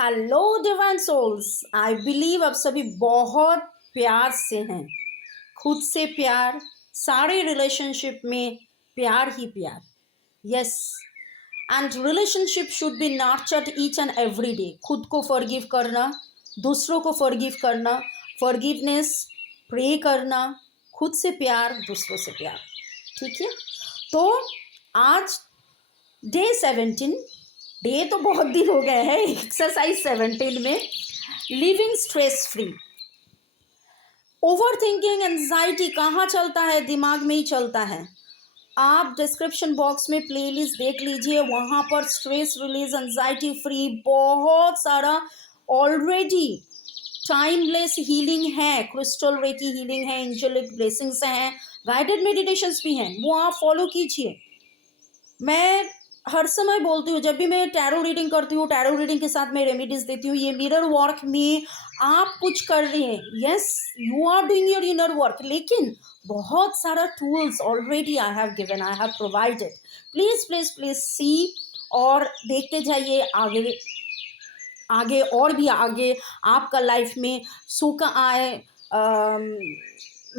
Hello divine souls. I believe आप सभी बहुत प्यार से हैं। खुद से प्यार, सारे रिलेशनशिप में प्यार ही प्यार। Yes, and relationship should be nurtured each and every day. खुद को फॉरगिव करना, दूसरों को फॉरगिव करना, फॉरगिवनेस, प्रे करना, खुद से प्यार, दूसरों से प्यार। ठीक है, तो आज डे 17, डे तो बहुत दिन हो गए हैं, एक्सरसाइज 17 में living stress free. Over thinking, anxiety कहाँ चलता है? दिमाग में ही चलता है। आप डिस्क्रिप्शन बॉक्स में प्लेलिस्ट देख लीजिए, वहाँ पर स्ट्रेस रिलीज, एंजाइटी फ्री बहुत सारा ऑलरेडी टाइमलेस हीलिंग है, क्रिस्टल रेकी हीलिंग है, एंजेलिक ब्लेसिंग्स हैं, गाइडेड मेडिटेशंस भी हैं, वो आप फॉलो कीजिए। मैं हर समय बोलती हूँ, जब भी मैं टैरो रीडिंग करती हूँ, टैरो रीडिंग के साथ मैं रेमेडीज देती हूँ। ये मिरर वर्क में आप कुछ कर रहे हैं, yes you are doing your inner work, लेकिन बहुत सारा tools already I have given, I have provided. Please please please see और देखते जाइए आगे आगे और भी आगे। आपका लाइफ में सुख आए,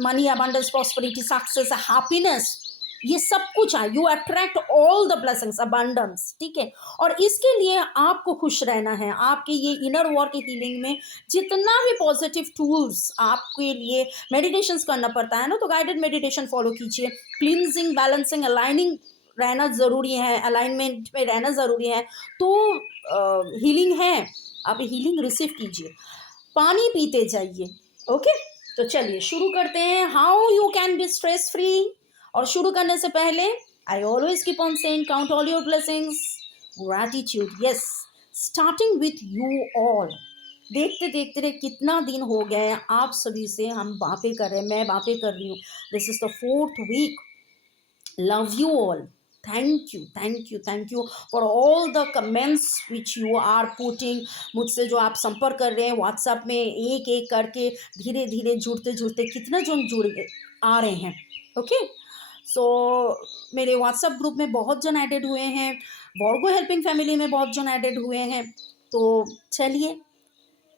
money, abundance, prosperity, success, happiness, ये सब कुछ है। You attract all the blessings, abundance. ठीक है, और इसके लिए आपको खुश रहना है। आपके ये इनर वर्क हीलिंग में जितना भी पॉजिटिव टूल्स आपके लिए मेडिटेशंस करना पड़ता है ना, तो गाइडेड मेडिटेशन फॉलो कीजिए। क्लींजिंग, बैलेंसिंग, अलाइनिंग रहना ज़रूरी है, अलाइनमेंट में रहना ज़रूरी है। तो हीलिंग है, आप हीलिंग रिसीव कीजिए, पानी पीते जाइए। ओके, तो चलिए शुरू करते हैं। How you can be stress free. और शुरू करने से पहले I always keep on saying count all your blessings, gratitude. Yes, starting with you all. देखते देखते कितना दिन हो गए आप सभी से हम बातें कर रहे हैं, मैं बातें कर रही हूँ। This is the 4th week. Love you all, thank you for all the comments which you are putting. मुझसे जो आप संपर्क कर रहे हैं व्हाट्सएप में, एक एक करके धीरे धीरे जुड़ते जुड़ते कितना जो जुड़ आ रहे हैं। ओके, सो मेरे व्हाट्सएप ग्रुप में बहुत जन एडेड हुए हैं, वॉर्गो हेल्पिंग फैमिली में बहुत जन एडेड हुए हैं। तो चलिए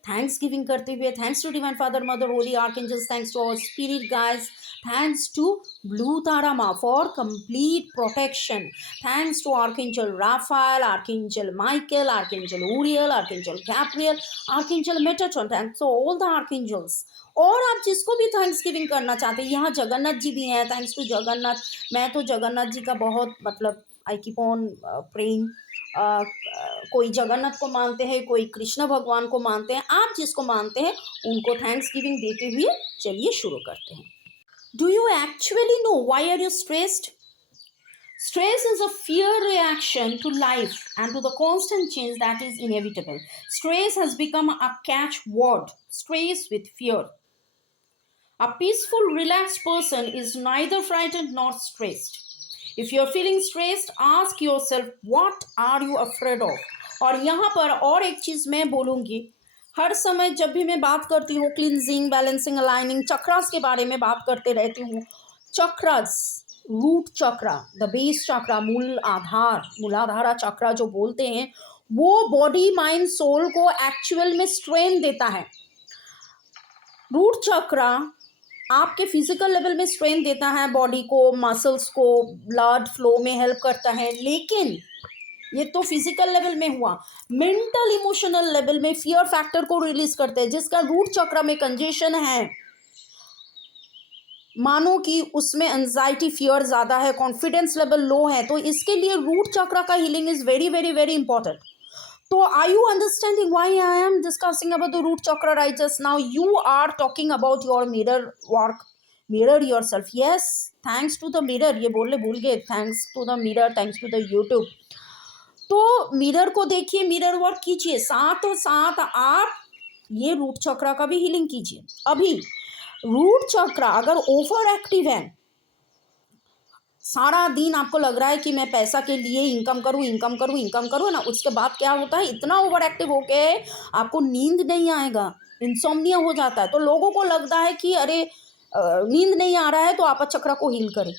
थैंक्स गिविंग करते हुए, thanks to divine father, mother, holy archangels, thanks to our spirit guys, thanks to blue Tara माँ for complete protection, thanks to archangel Raphael, archangel Michael, archangel Uriel, archangel Gabriel, archangel Metatron, thanks to all the archangels. और आप जिसको भी thanks giving करना चाहते हैं, यहाँ जगन्नाथ जी भी हैं, थैंक्स टू जगन्नाथ। मैं तो जगन्नाथ जी का बहुत मतलब आई कीप ऑन प्रेइंग। कोई जगन्नाथ को मानते हैं, कोई कृष्ण भगवान को मानते हैं, आप जिसको मानते हैं उनको थैंक्स गिविंग देते हुए चलिए शुरू करते हैं। Do you actually know why are you stressed? Stress is a fear reaction to life and to the constant change that is inevitable. Stress has become a catchword. Stress with fear. A peaceful, relaxed person is neither frightened nor stressed. If you're feeling stressed, ask yourself, what are you afraid of? और यहाँ पर और एक चीज़ मैं बोलूँगी, हर समय जब भी मैं बात करती हूँ क्लींजिंग, बैलेंसिंग, अलाइनिंग, चक्रास के बारे में बात करते रहती हूँ। Chakras, root chakra, the base chakra, Muladhara chakra जो बोलते हैं, वो बॉडी, माइंड, सोल को एक्चुअल में स्ट्रेन देता है। रूट चक्रा आपके फिजिकल लेवल में स्ट्रेन देता है, बॉडी को, मसल्स को, ब्लड फ्लो में हेल्प करता है, लेकिन ये तो फिजिकल लेवल में हुआ। मेंटल इमोशनल लेवल में फियर फैक्टर को रिलीज करते हैं, जिसका रूट चक्र में कंजेशन है, मानो कि उसमें एंजाइटी, फियर ज़्यादा है, कॉन्फिडेंस लेवल लो है, तो इसके लिए रूट चक्र का healing is very very very important. So are you understanding why I am discussing about the root chakra right just now? You are talking about your mirror work. Mirror yourself. Yes, thanks to the mirror. ये बोलने भूल गए, thanks to the mirror, thanks to the YouTube. तो mirror को देखिए, mirror work कीजिए, साथ साथ आप ये रूट चक्रा का भी हीलिंग कीजिए। अभी रूट चक्रा अगर ओवर एक्टिव है, सारा दिन आपको लग रहा है कि मैं पैसा के लिए इनकम करूँ ना, उसके बाद क्या होता है, इतना ओवर एक्टिव हो के आपको नींद नहीं आएगा, इंसोम्निया हो जाता है। तो लोगों को लगता है कि अरे नींद नहीं आ रहा है तो आपा चक्र को हील करें।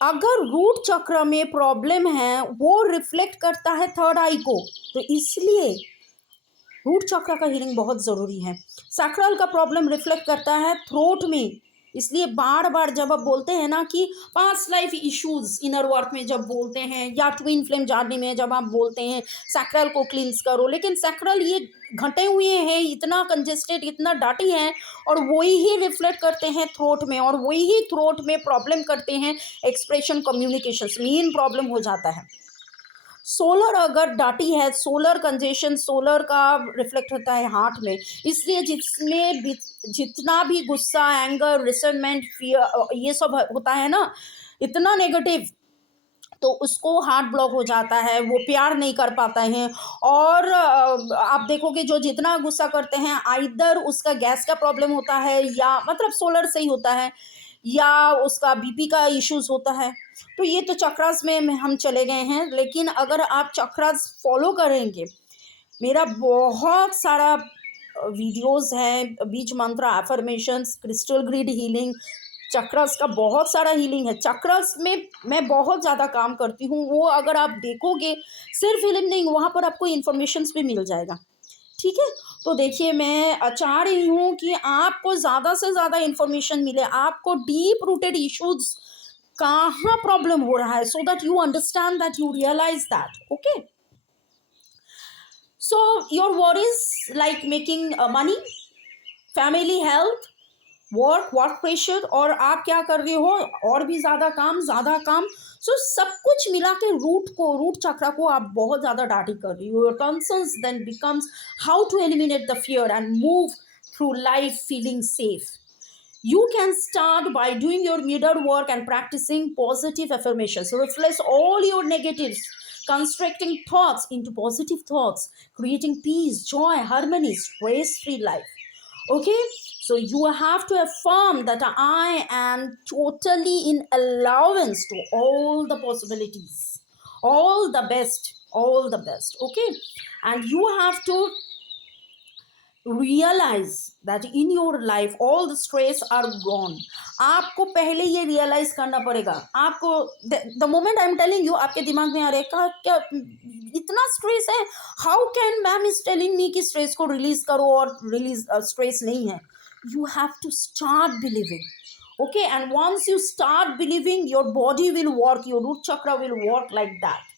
अगर रूट चक्र में प्रॉब्लम है वो रिफ्लेक्ट करता है थर्ड आई को, तो इसलिए रूट चक्र का हीलिंग बहुत ज़रूरी है। सैक्रल का प्रॉब्लम रिफ्लेक्ट करता है थ्रोट में, इसलिए बार बार जब आप बोलते हैं ना कि past life issues inner work में जब बोलते हैं, या ट्विन फ्लेम जर्नी में जब आप बोलते हैं सैक्रल को क्लींस करो, लेकिन सैक्रल ये घटे हुए हैं, इतना कंजेस्टेड, इतना डाटी है, और वही ही रिफ्लेक्ट करते हैं थ्रोट में, और वही ही थ्रोट में प्रॉब्लम करते हैं एक्सप्रेशन कम्युनिकेशन, मेन प्रॉब्लम हो जाता है। सोलर अगर डाटी है, सोलर कंजेशन सोलर का रिफ्लेक्ट होता है हार्ट में, इसलिए जिसमें जितना भी गुस्सा, एंगर, रिसेंटमेंट, फियर, ये सब होता है ना, इतना नेगेटिव, तो उसको हार्ट ब्लॉक हो जाता है, वो प्यार नहीं कर पाता है। और आप देखोगे जो जितना गुस्सा करते हैं, आइदर उसका गैस का प्रॉब्लम होता है, या मतलब सोलर से ही होता है, या उसका बीपी का इश्यूज होता है। तो ये तो चक्रास में हम चले गए हैं, लेकिन अगर आप चक्रास फॉलो करेंगे, मेरा बहुत सारा वीडियोस हैं, बीज मंत्र, affirmations, crystal grid healing, chakras का बहुत सारा हीलिंग है। चक्रस में मैं बहुत ज़्यादा काम करती हूँ, वो अगर आप देखोगे, सिर्फ हीलिंग नहीं, वहाँ पर आपको इन्फॉर्मेशंस भी मिल जाएगा। ठीक है, तो देखिए मैं चाह रही हूँ कि आपको ज़्यादा से ज़्यादा इन्फॉर्मेशन मिले, आपको डीप रूटेड इश्यूज कहाँ प्रॉब्लम हो रहा है, so that you understand, that you realise that. Okay, so your worries like making money, family, health, work pressure, और आप क्या कर रहे हो, और भी ज़्यादा काम, सो सब कुछ मिला के रूट चक्र को आप बहुत ज़्यादा डाटी कर रही हो। Your concerns then becomes how to eliminate the fear and move through life feeling safe. You can start by doing your mirror work and practicing positive affirmations. So replace all your negatives, constructing thoughts into positive thoughts, creating peace, joy, harmony, stress-free life. Okay, so you have to affirm that I am totally in allowance to all the possibilities, all the best. Okay, and you have to realize that in your life all the stress are gone. आपको पहले ये realise करना पड़ेगा। आपको the moment I am telling you, आपके दिमाग में आ रहा है क्या इतना स्ट्रेस है, how can ma'am is telling me कि स्ट्रेस को रिलीज करो, और रिलीज स्ट्रेस नहीं है। You have to start believing. Okay, and once you start believing, your body will work, your root chakra will work like that.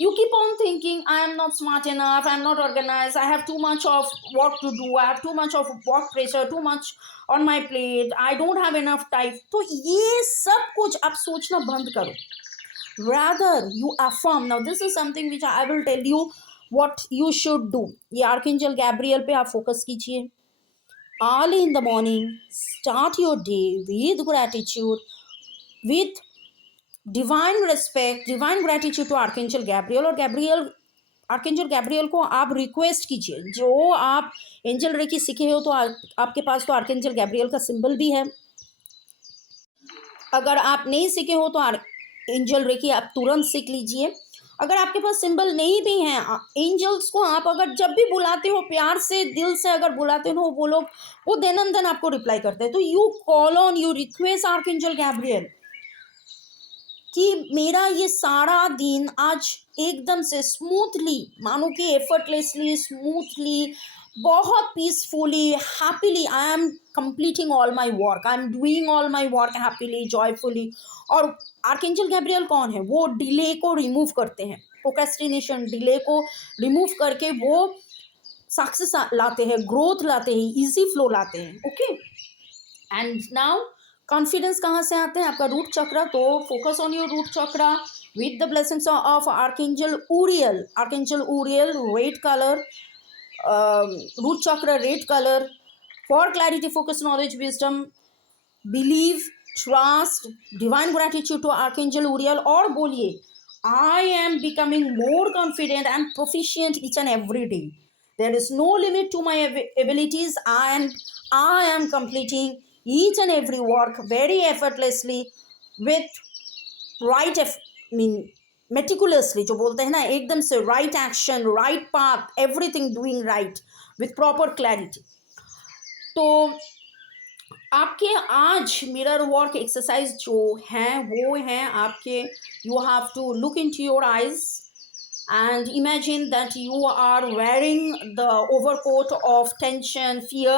You keep on thinking, I am not smart enough, I am not organized, I have too much of work to do, I have too much of work pressure, too much on my plate, I don't have enough time. तो ये सब कुछ आप सोचना बंद करो. Rather you affirm. Now this is something which I will tell you what you should do. ये archangel Gabriel पे आप फोकस कीजिए. Early in the morning, start your day with gratitude, with divine respect, divine gratitude to archangel Gabriel. और archangel Gabriel को आप request कीजिए, जो आप एंजल रेकी सीखे हो तो आपके पास तो आर्कएंजल गैब्रियल का सिंबल भी है। अगर आप नहीं सीखे हो तो एंजल रेकी आप तुरंत सीख लीजिए। अगर आपके पास सिंबल नहीं भी हैं, एंजल्स को आप अगर जब भी बुलाते हो, प्यार से, दिल से अगर बुलाते हो, वो लोग वो देन एंड देन आपको रिप्लाई करते हैं। तो you call on, you request archangel Gabriel कि मेरा ये सारा दिन आज एकदम से स्मूथली, मानो कि एफर्टलेसली, स्मूथली, बहुत peacefully, happily I am completing all my work, I am doing all my work happily, joyfully. और आर्कएंजल गैब्रियल कौन है? वो डिले को रिमूव करते हैं, प्रोक्रेस्टिनेशन, डिले को रिमूव करके वो सक्सेस लाते हैं, ग्रोथ लाते हैं, इजी फ्लो लाते हैं। ओके, एंड नाउ कॉन्फिडेंस कहाँ से आते हैं? आपका रूट चक्र। तो focus on your root chakra with the blessings of archangel Uriel. Archangel Uriel, red colour, root chakra red colour, for clarity, focus, knowledge, wisdom, believe, trust, divine gratitude to archangel Uriel. और बोलिए, I am becoming more confident and proficient each and every day. There is no limit to my abilities, and I am completing each and every work very effortlessly with right, meticulously, जो बोलते हैं ना, एकदम से right action, right path, everything doing right with proper clarity. तो आपके आज mirror walk exercise जो हैं वो हैं आपके, you have to look into your eyes and imagine that you are wearing the overcoat of tension, fear,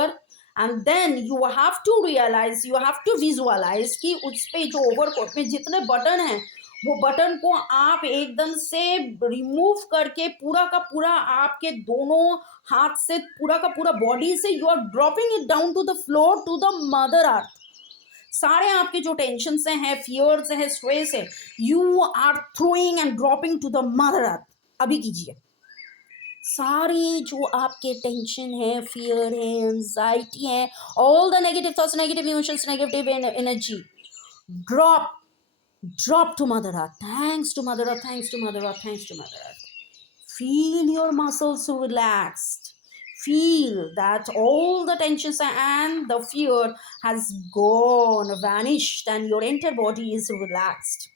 and then you have to realize, you have to visualize कि उस पे जो overcoat में जितने बटन हैं वो बटन को आप एकदम से रिमूव करके पूरा का पूरा आपके दोनों हाथ से पूरा का पूरा बॉडी से you are dropping it down to the floor to the mother earth. सारे आपके जो टेंशन से हैं, फियर्स है, स्ट्रेस है, you are throwing and dropping to the mother earth. अभी कीजिए। सारी जो आपके टेंशन है, फियर है, एंजाइटी है, all the negative thoughts, negative emotions, negative energy, drop drop to mother earth. Thanks to mother earth, thanks to mother earth, thanks to mother earth. Feel your muscles relaxed, feel that all the tensions and the fear has gone, vanished, and your entire body is relaxed.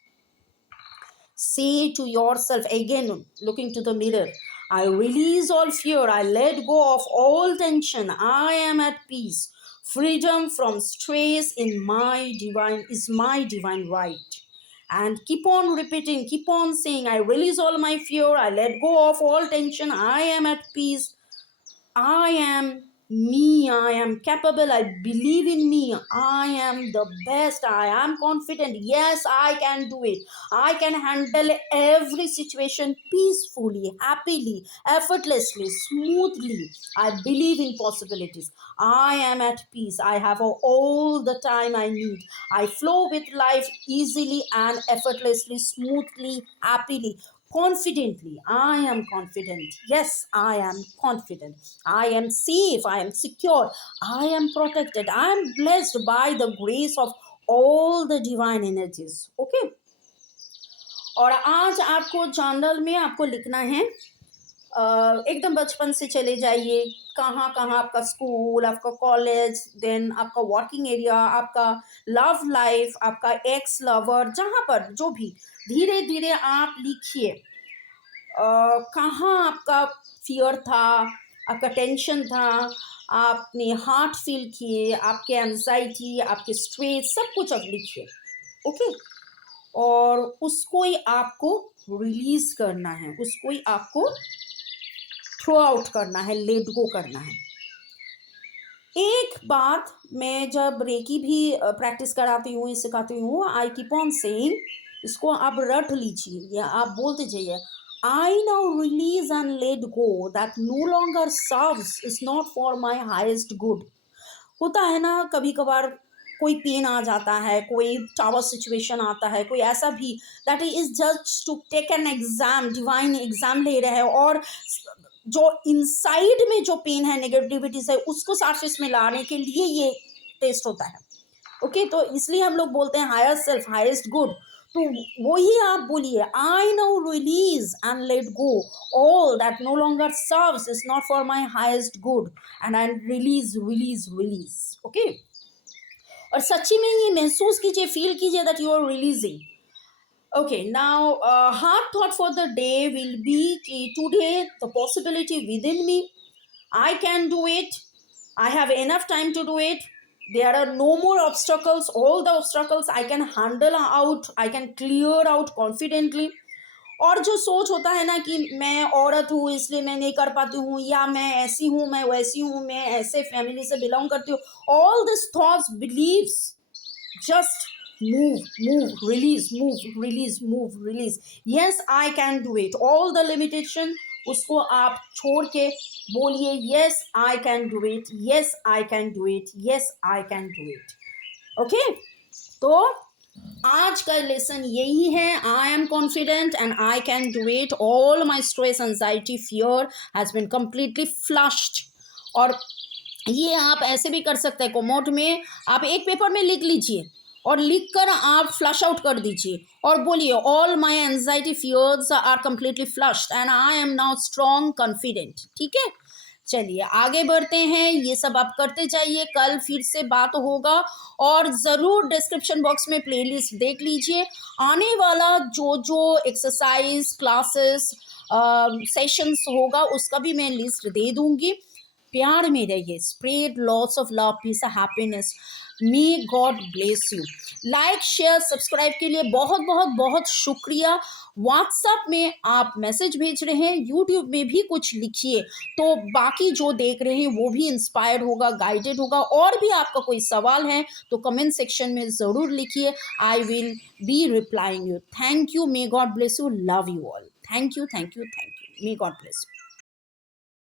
Say to yourself again, looking to the mirror, I release all fear, I let go of all tension, I am at peace. Freedom from stress is my divine right. And keep on repeating, keep on saying, I release all my fear, I let go of all tension, I am at peace. I am me, I am capable, I believe in me, I am the best, I am confident, yes, I can do it, I can handle every situation peacefully, happily, effortlessly, smoothly, I believe in possibilities, I am at peace, I have all the time I need, I flow with life easily and effortlessly, smoothly, happily, confidently. I am confident, yes, I am confident, I am safe, I am secure, I am protected, I am blessed by the grace of all the divine energies. Okay, और आज आपको journal में आपको लिखना है, एकदम बचपन से चले जाइए, कहाँ कहाँ आपका स्कूल, आपका कॉलेज, देन आपका वर्किंग एरिया, आपका लव लाइफ, आपका एक्स लवर, जहाँ पर जो भी, धीरे धीरे आप लिखिए कहाँ आपका फियर था, आपका टेंशन था, आपने हार्ट फील किए, आपके एंजाइटी, आपके स्ट्रेस, सब कुछ अब लिखिए। ओके, और उसको ही आपको रिलीज करना है, उसको ही आपको थ्रो आउट करना है, लेट गो करना है। एक बात मैं जब रेकी भी प्रैक्टिस कराती हूँ, सिखाती हूँ, आई कीप ऑन सेइंग, इसको आप रट लीजिए या आप बोलते जाइए, I now release and let go that no longer serves, is not for my highest good. होता है ना कभी कभार कोई पेन आ जाता है, कोई टावर सिचुएशन आता है, कोई ऐसा भी that is just to take an exam, divine exam ले रहे हैं, और जो इनसाइड में जो पेन है, नेगेटिविटीज है, उसको सरफेस में लाने के लिए ये टेस्ट होता है। ओके, तो इसलिए हम लोग बोलते हैं हायर सेल्फ, हाईएस्ट गुड। तो वही आप बोलिए, I now release and let go all that no longer serves, is not for my highest good, and I release release release. Okay, और सच्ची में ये महसूस कीजिए, फील कीजिए that you are releasing. Okay, now heart thought for the day will be कि today the possibility within me, I can do it, I have enough time to do it, there are no more obstacles, all the obstacles I can handle out, I can clear out confidently. और जो सोच होता है ना कि मैं औरत हूँ इसलिए मैं नहीं कर पाती हूँ, या मैं ऐसी हूँ, मैं वैसी हूँ, मैं ऐसे फैमिली से बिलोंग करती हूँ, all these thoughts, beliefs, just move, release, move, release. Yes, I can do it, all the limitation उसको आप छोड़ के बोलिए, yes, I can do it, yes, I can do it, yes, I can do it. Okay, तो आज का lesson यही है, I am confident and I can do it, all my stress, anxiety, fear has been completely flushed. और ये आप ऐसे भी कर सकते हैं, कोमोट में आप एक पेपर में लिख लीजिए और लिख कर आप फ्लश आउट कर दीजिए और बोलिए, all my anxiety, fears are completely flushed and I am now strong, confident. ठीक है, चलिए आगे बढ़ते हैं, ये सब आप करते जाइए, कल फिर से बात होगा। और ज़रूर डिस्क्रिप्शन बॉक्स में प्लेलिस्ट देख लीजिए, आने वाला जो जो एक्सरसाइज, क्लासेस, सेशंस होगा उसका भी मैं लिस्ट दे दूंगी। प्यार में रहिए, spread lots of love, peace, happiness. May God bless you. Like, share, subscribe के लिए बहुत बहुत बहुत शुक्रिया। व्हाट्सएप में आप मैसेज भेज रहे हैं, यूट्यूब में भी कुछ लिखिए, तो बाकी जो देख रहे हैं वो भी इंस्पायर्ड होगा, गाइडेड होगा। और भी आपका कोई सवाल है तो कमेंट सेक्शन में ज़रूर लिखिए, I will be replying you. Thank you, may God bless you, love you all. Thank you, thank you, thank you, may God bless you.